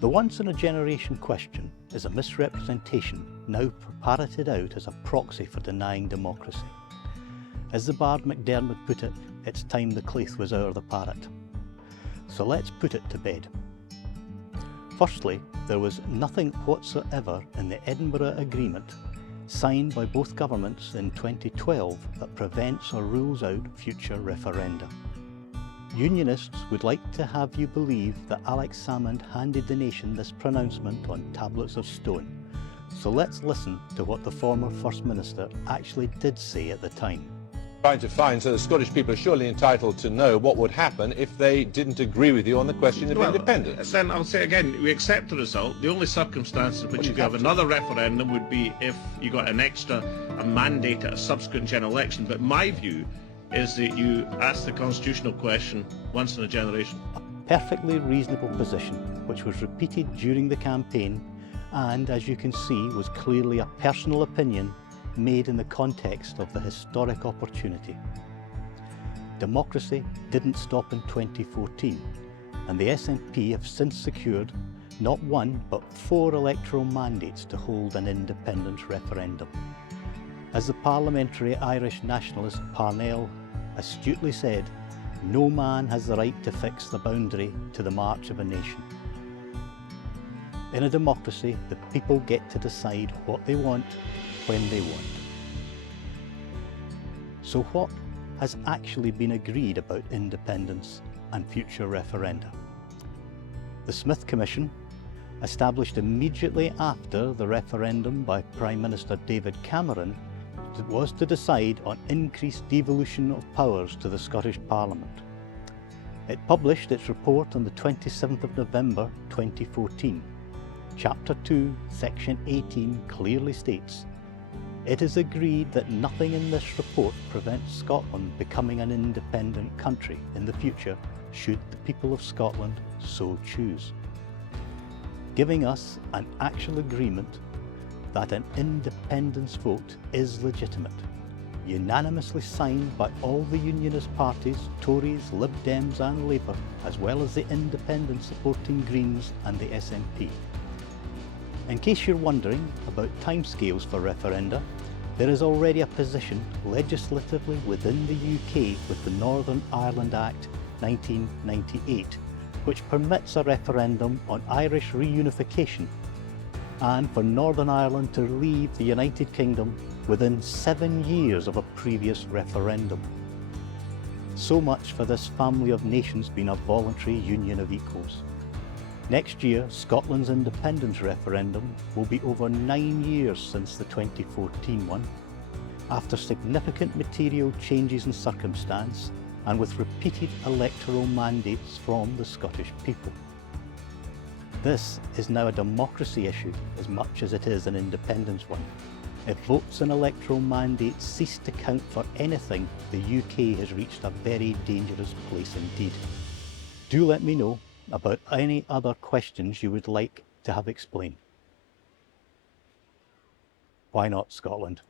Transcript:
The once-in-a-generation question is a misrepresentation now parroted out as a proxy for denying democracy. As the bard MacDairmid put it, it's time the claith was o'er the parrot. So let's put it to bed. Firstly, there was nothing whatsoever in the Edinburgh Agreement, signed by both governments in 2012, that prevents or rules out future referenda. Unionists would like to have you believe that Alex Salmond handed the nation this pronouncement on tablets of stone. So let's listen to what the former First Minister actually did say at the time. Trying to find, so the Scottish people are surely entitled to know what would happen if they didn't agree with you on the question of independence. Then I'll say again, we accept the result. The only circumstance in which you could have another referendum would be if you got a mandate at a subsequent general election. But my view is that you ask the constitutional question once in a generation. A perfectly reasonable position, which was repeated during the campaign and, as you can see, was clearly a personal opinion made in the context of the historic opportunity. Democracy didn't stop in 2014, and the SNP have since secured not one but 4 electoral mandates to hold an independence referendum. As the parliamentary Irish nationalist Parnell astutely said, no man has the right to fix the boundary to the march of a nation. In a democracy, the people get to decide what they want, when they want. So what has actually been agreed about independence and future referenda? The Smith Commission, established immediately after the referendum by Prime Minister David Cameron, was to decide on increased devolution of powers to the Scottish Parliament. It published its report on the 27th of November 2014. Chapter 2, Section 18 clearly states, "It is agreed that nothing in this report prevents Scotland becoming an independent country in the future should the people of Scotland so choose," giving us an actual agreement that an independence vote is legitimate, unanimously signed by all the unionist parties, Tories, Lib Dems and Labour, as well as the independent supporting Greens and the SNP. In case you're wondering about timescales for referenda, there is already a position legislatively within the UK with the Northern Ireland Act 1998, which permits a referendum on Irish reunification and for Northern Ireland to leave the United Kingdom within 7 years of a previous referendum. So much for this family of nations being a voluntary union of equals. Next year, Scotland's independence referendum will be over 9 years since the 2014 one, after significant material changes in circumstance and with repeated electoral mandates from the Scottish people. This is now a democracy issue as much as it is an independence one. If votes and electoral mandates cease to count for anything, the UK has reached a very dangerous place indeed. Do let me know about any other questions you would like to have explained. Why not Scotland?